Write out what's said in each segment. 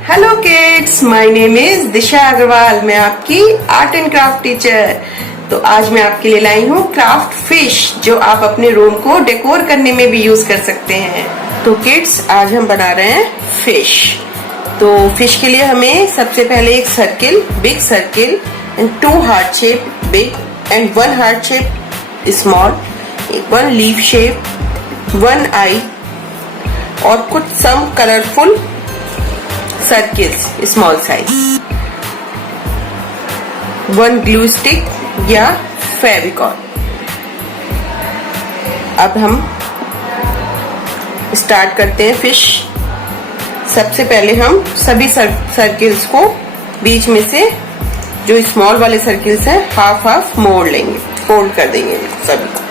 Hello kids, my name is Disha Agarwal. मैं आपकी art and craft teacher. तो आज मैं आपके लिए लाई हूँ क्राफ्ट फिश, जो आप अपने रूम को डेकोर करने में भी यूज कर सकते हैं। तो किड्स, आज हम बना रहे हैं फिश। तो फिश के लिए हमें सबसे पहले एक circle, big circle and 2 heart shape big and 1 heart shape small, 1 leaf shape, 1 eye और कुछ some colourful circles small size, 1 glue stick या फेविकॉल। अब हम स्टार्ट करते हैं फिश। सबसे पहले हम सभी सर्किल्स को बीच में से, जो स्मॉल वाले सर्किल्स हैं, हाफ हाफ मोड़ लेंगे, फोल्ड कर देंगे सभी को।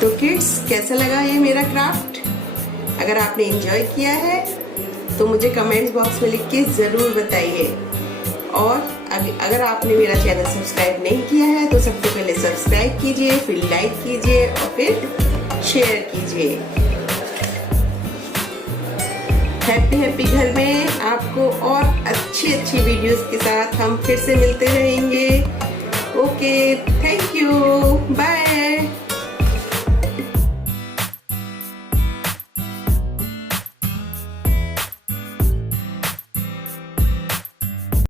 तो किड्स, कैसा लगा ये मेरा क्राफ्ट? अगर आपने एंजॉय किया है तो मुझे कमेंट्स बॉक्स में लिख के जरूर बताइए। और अगर आपने मेरा चैनल सब्सक्राइब नहीं किया है तो सबसे पहले सब्सक्राइब कीजिए, फिर लाइक कीजिए और फिर शेयर कीजिए। हैप्पी घर में आपको और अच्छी वीडियोस के साथ हम फिर से मिलते रहेंगे। Okay, thank you, bye.